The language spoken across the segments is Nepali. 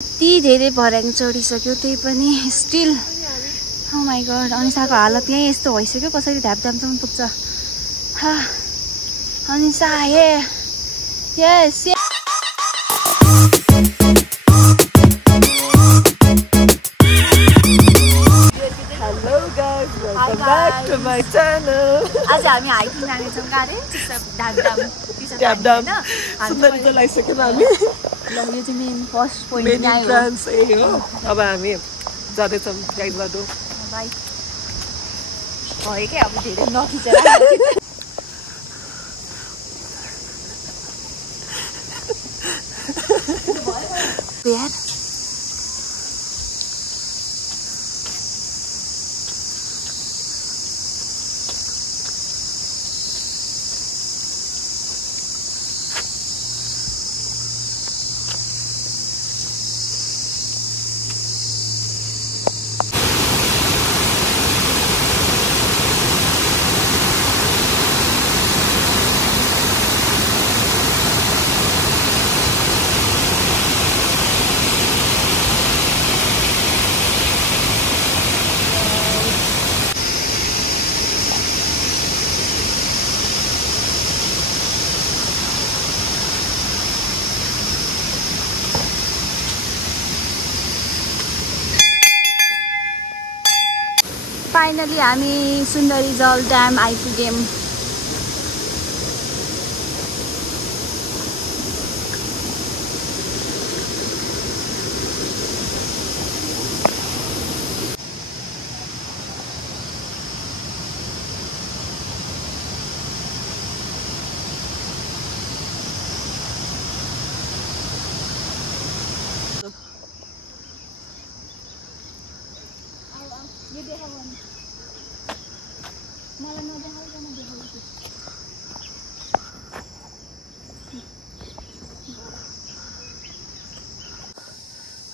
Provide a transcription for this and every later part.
यति धेरै भर्याङ चढिसक्यो त्यही पनि स्टिल ओ माई गॉड अनिसाको हालत यही यस्तो भइसक्यो कसरी ढ्यापढ्यापसम्म पुग्छ अनिसा यस Hello guys, welcome back to my channel. आज हामी हाइकिङ जाने छौं गाडी ढ्यापढ्याप सुन्दरी त लागिसक्यो हामी ल यो चाहिँ main first point main branch यही हो अब हामी जाँदैछौँ गाइड बाटो बाइ भयो के अब धेरै नखिचेर यार फाइनली हामी सुन्दरी जल ड्याम आइपुग्यौं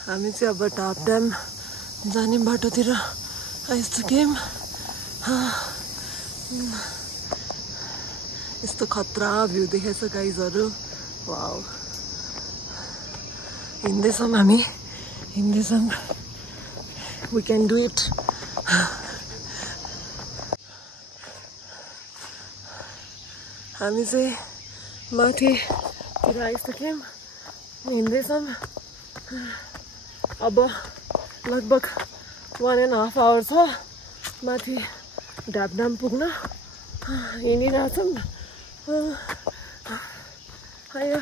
हामी चाहिँ अब ढापढ्याम जाने बाटोतिर आइसक्यौँ यस्तो खतरा भ्यू देखेछ गाइजहरू वाउ हिँड्दैछौँ हामी हिँड्दैछौँ वी क्यान डु इट हामी चाहिँ माथितिर आइसक्यौँ हिँड्दैछौँ अब लगभग 1.5 आवर छ माथि ढापढ्याम पुग्न हिँडिरहेछौँ आयो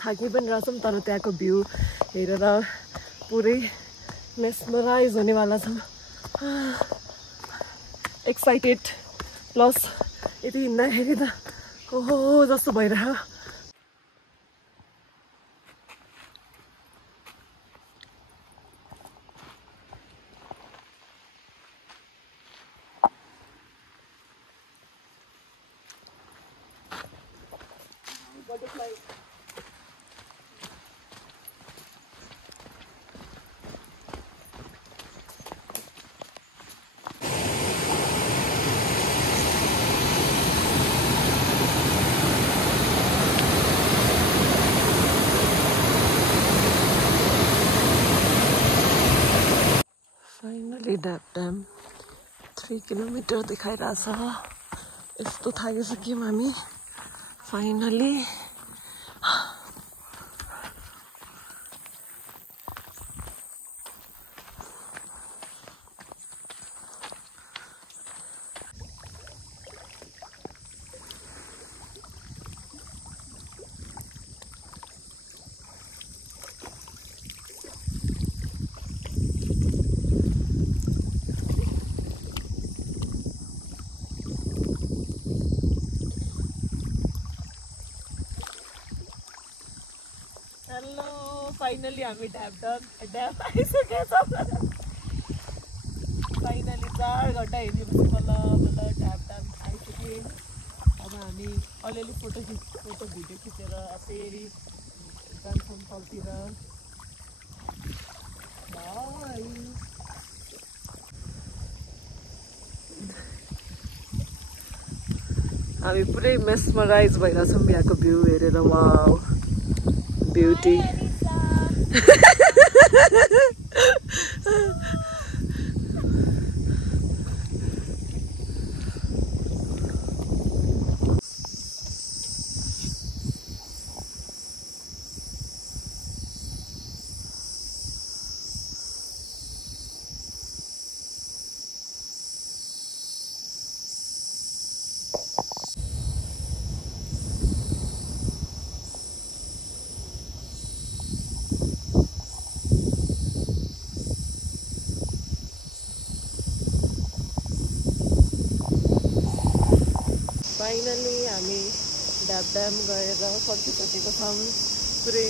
थाकी पनि रहेछौँ तर त्यहाँको भ्यू हेरेर पुरै मेस्मराइज हुनेवाला छौँ एक्साइटेड प्लस यति हिँड्दाखेरि त ओहो जस्तो भइरह्यो फाइनली ढापढ्याम 3 किलोमिटर देखाइरहेछ यस्तो थाकिसक्यौँ हामी फाइनली हेलो फाइनली हामी ढापढ्याम आइसकेका छौँ फाइनली 4 घन्टा हिँडेपछि बल्ल ढापढ्याम आइसक्यौँ अब हामी अलिअलि फोटो भिडियो खिचेर फेरि जान्छौँ तलतिर हामी पुरै मेस्मराइज भइरहेछौँ यहाँको भ्यू हेरेर वाउ ब्युटी फाइनली हामी ड्याम गएर फर्किसकेको छौँ पुरै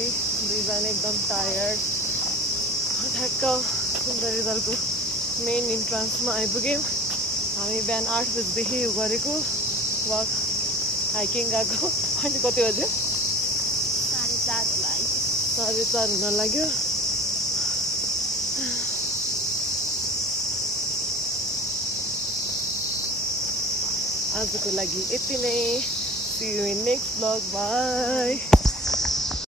दुईजना एकदम टायर्ड ठ्याक्क सुन्दरी दलको मेन इन्ट्रान्समा आइपुग्यौँ हामी बिहान 8 बजीदेखि गरेको वाक हाइकिङ गएको अहिले कति बज्यो 4:30 हुन लाग्यो आजको लागि यति नै see you in next vlog bye